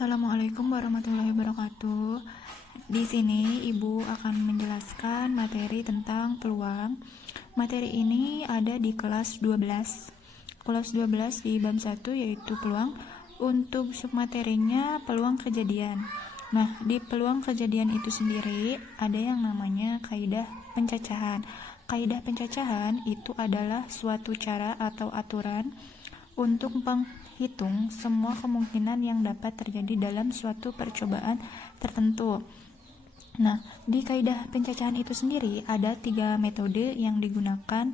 Assalamualaikum warahmatullahi wabarakatuh. Di sini Ibu akan menjelaskan materi tentang peluang. Materi ini ada di kelas 12. Kelas 12 di bab 1 yaitu peluang. Untuk submaterinya peluang kejadian. Nah, di peluang kejadian itu sendiri ada yang namanya kaidah pencacahan. Kaidah pencacahan itu adalah suatu cara atau aturan untuk menghitung semua kemungkinan yang dapat terjadi dalam suatu percobaan tertentu. Nah, di kaidah pencacahan itu sendiri ada 3 metode yang digunakan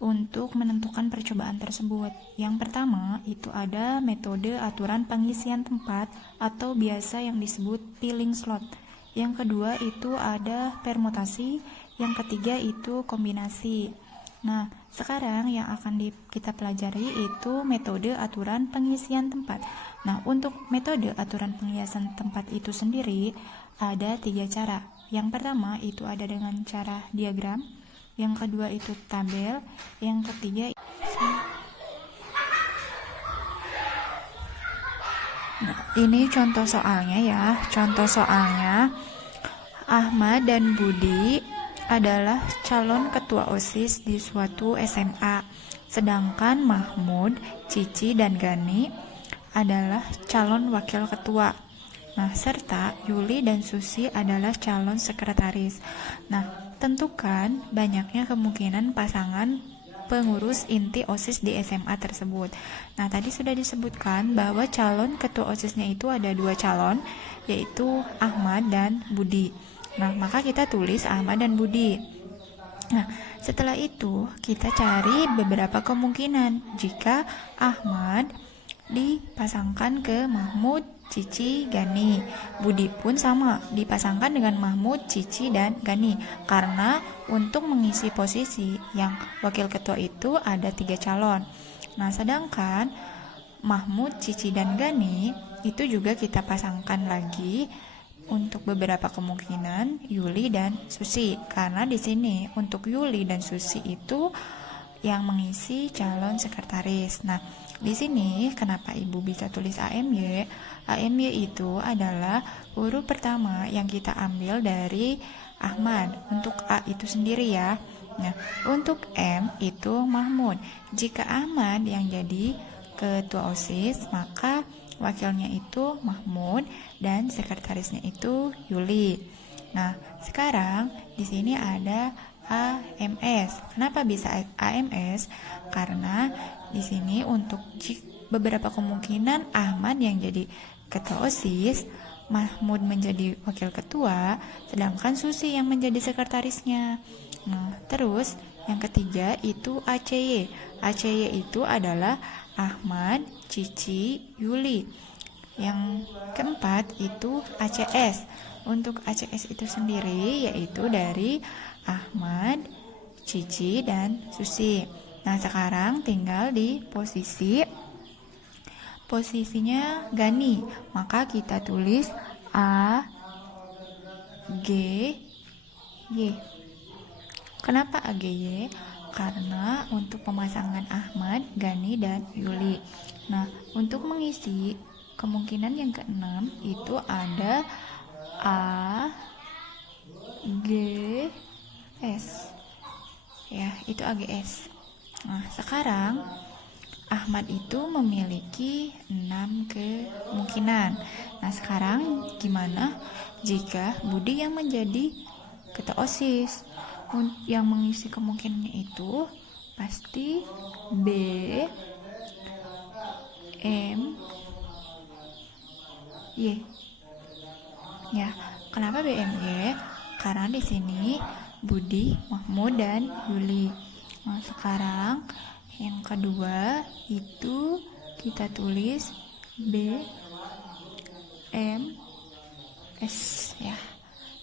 untuk menentukan percobaan tersebut. Yang pertama itu ada metode aturan pengisian tempat atau biasa yang disebut filling slot. Yang kedua itu ada permutasi. Yang ketiga itu kombinasi. Nah, sekarang yang akan kita pelajari itu metode aturan pengisian tempat. Nah, untuk metode aturan pengisian tempat itu sendiri ada 3 cara. Yang pertama itu ada dengan cara diagram, yang kedua itu tabel, yang ketiga ini contoh soalnya ya. Contoh soalnya, Ahmad dan Budi adalah calon ketua OSIS di suatu SMA, sedangkan Mahmud, Cici, dan Gani adalah calon wakil ketua. Nah, serta Yuli dan Susi adalah calon sekretaris. Nah, tentukan banyaknya kemungkinan pasangan pengurus inti OSIS di SMA tersebut. Nah, tadi sudah disebutkan bahwa calon ketua OSISnya itu ada 2 calon, yaitu Ahmad dan Budi. Nah, maka kita tulis Ahmad dan Budi. Nah, setelah itu kita cari beberapa kemungkinan jika Ahmad dipasangkan ke Mahmud, Cici, Gani. Budi pun sama, dipasangkan dengan Mahmud, Cici, dan Gani. Karena untuk mengisi posisi yang wakil ketua itu ada 3 calon. Nah, sedangkan Mahmud, Cici, dan Gani itu juga kita pasangkan lagi untuk beberapa kemungkinan Yuli dan Susi. Karena di sini untuk Yuli dan Susi itu yang mengisi calon sekretaris. Nah, di sini kenapa Ibu bisa tulis AMY? AMY itu adalah huruf pertama yang kita ambil dari Ahmad. Untuk A itu sendiri ya. Nah, untuk M itu Mahmud. Jika Ahmad yang jadi ketua OSIS, maka wakilnya itu Mahmud dan sekretarisnya itu Yuli. Nah, sekarang di sini ada AMS. Kenapa bisa AMS? Karena di sini untuk beberapa kemungkinan Ahmad yang jadi ketua OSIS, Mahmud menjadi wakil ketua, sedangkan Susi yang menjadi sekretarisnya. Nah, terus yang ketiga itu ACY. ACY itu adalah Ahmad, Cici, Yuli. Yang keempat itu ACS. Untuk ACS itu sendiri yaitu dari Ahmad, Cici, dan Susi. Nah, sekarang tinggal di posisinya Gani. Maka kita tulis A, G, Y. Kenapa A, G, Y? Karena untuk pemasangan Ahmad, Gani, dan Yuli. Nah, untuk mengisi kemungkinan yang keenam itu ada A, G, S. Ya, itu AGS. Nah, sekarang Ahmad itu memiliki 6 kemungkinan. Nah, sekarang gimana jika Budi yang menjadi ketua OSIS? Yang mengisi kemungkinannya itu pasti B, M, Y. Ya, kenapa B, M, Y? Karena di sini Budi, Mahmud, dan Yuli. Nah, sekarang yang kedua itu kita tulis B, M, S ya.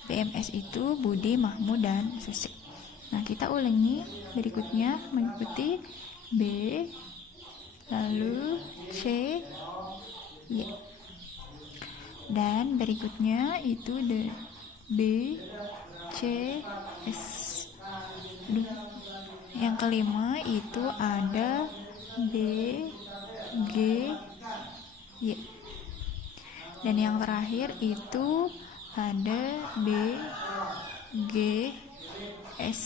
BMS itu Budi, Mahmud, dan Susi. Nah, kita ulangi berikutnya mengikuti B, lalu C, Y. Dan berikutnya itu B, C, S. Yang kelima itu ada D, G, Y. Dan yang terakhir itu ada B, G, S.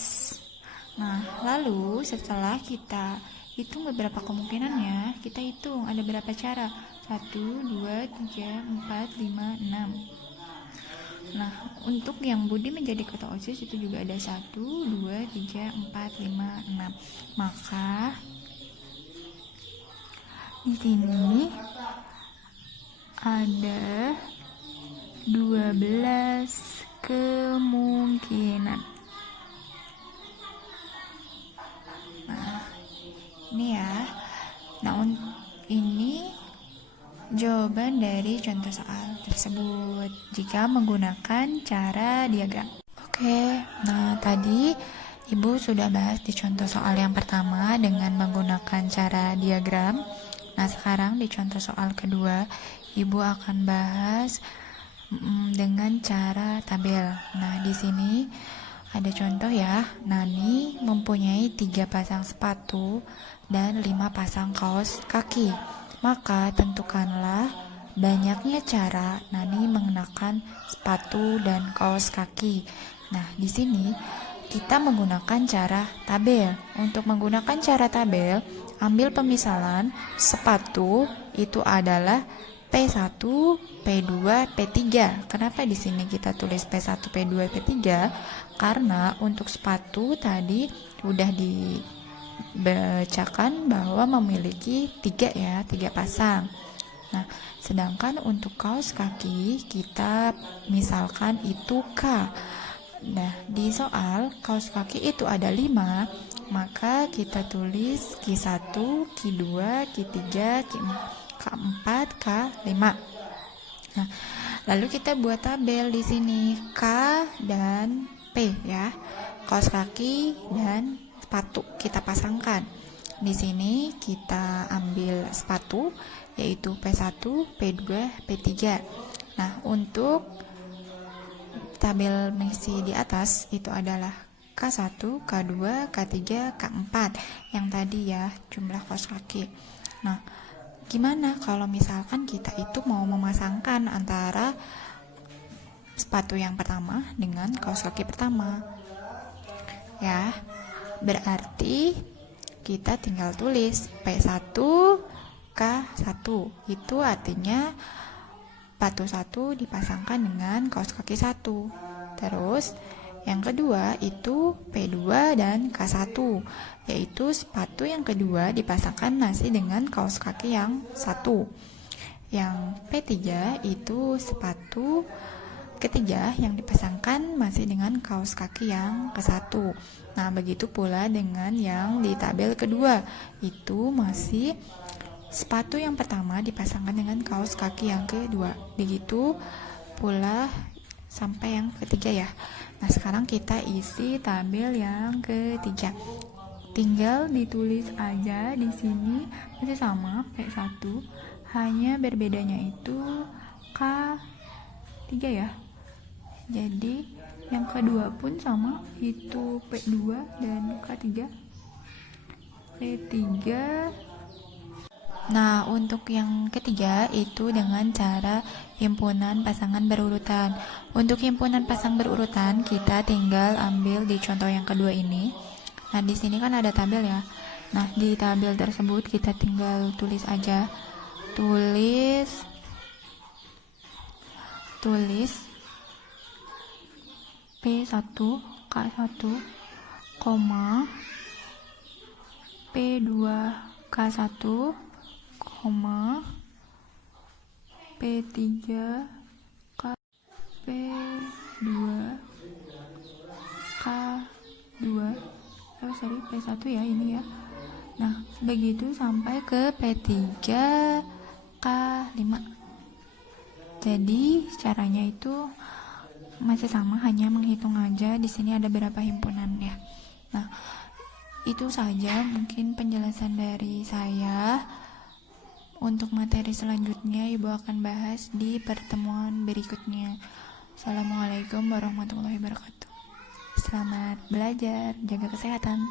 Nah, lalu setelah kita hitung beberapa kemungkinannya, kita hitung ada berapa cara. 1, 2, 3, 4, 5, 6. Nah, untuk yang Budi menjadi ketua OSIS itu juga ada 1, 2, 3, 4, 5, 6. Maka di sini ada 12 kemungkinan. Nah, ini ya. Nah, ini jawaban dari contoh soal tersebut jika menggunakan cara diagram. Oke, nah tadi Ibu sudah bahas di contoh soal yang pertama dengan menggunakan cara diagram. Nah, sekarang di contoh soal kedua, Ibu akan bahas dengan cara tabel. Nah, di sini ada contoh ya. Nani mempunyai 3 pasang sepatu dan 5 pasang kaos kaki. Maka tentukanlah banyaknya cara Nani mengenakan sepatu dan kaos kaki. Nah, di sini kita menggunakan cara tabel. Untuk menggunakan cara tabel, ambil pemisalan sepatu itu adalah P1, P2, P3. Kenapa di sini kita tulis P1, P2, P3? Karena untuk sepatu tadi udah dibacakan bahwa memiliki 3 pasang. Nah, sedangkan untuk kaos kaki kita misalkan itu K. Nah, di soal kaos kaki itu ada 5, maka kita tulis Q1, Q2, Q3, K4, K5. Nah, lalu kita buat tabel di sini K dan P ya. Kaos kaki dan sepatu kita pasangkan. Di sini kita ambil sepatu yaitu P1, P2, P3. Nah, untuk tabel mengisi di atas itu adalah K1, K2, K3, K4 yang tadi ya jumlah kaos kaki. Nah, gimana kalau misalkan kita itu mau memasangkan antara sepatu yang pertama dengan kaos kaki pertama? Ya, berarti kita tinggal tulis P1, K1. Itu artinya sepatu 1 dipasangkan dengan kaos kaki 1. Terus yang kedua itu P2 dan K1, yaitu sepatu yang kedua dipasangkan masih dengan kaos kaki yang 1. Yang P3 itu sepatu ketiga yang dipasangkan masih dengan kaos kaki yang ke-1. Nah, begitu pula dengan yang di tabel kedua, itu masih sepatu yang pertama dipasangkan dengan kaos kaki yang kedua. Begitu pula sampai yang ketiga ya. Nah, sekarang kita isi tabel yang ketiga. Tinggal ditulis aja di sini masih sama P1, hanya berbedanya itu K3 ya. Jadi yang kedua pun sama, itu P2 dan K3. P3. Nah, untuk yang ketiga itu dengan cara himpunan pasangan berurutan. Untuk himpunan pasang berurutan, kita tinggal ambil di contoh yang kedua ini. Nah, di sini kan ada tabel ya. Nah, di tabel tersebut kita tinggal tulis aja. Tulis P1, K1, koma, P2, K1, koma, P3, K, P2, K2, P1 ya ini ya. Nah, begitu sampai ke P3, K5. Jadi caranya itu masih sama, hanya menghitung aja di sini ada berapa himpunan ya. Nah, itu saja mungkin penjelasan dari saya. Untuk materi selanjutnya Ibu akan bahas di pertemuan berikutnya. Assalamualaikum warahmatullahi wabarakatuh. Selamat belajar, jaga kesehatan.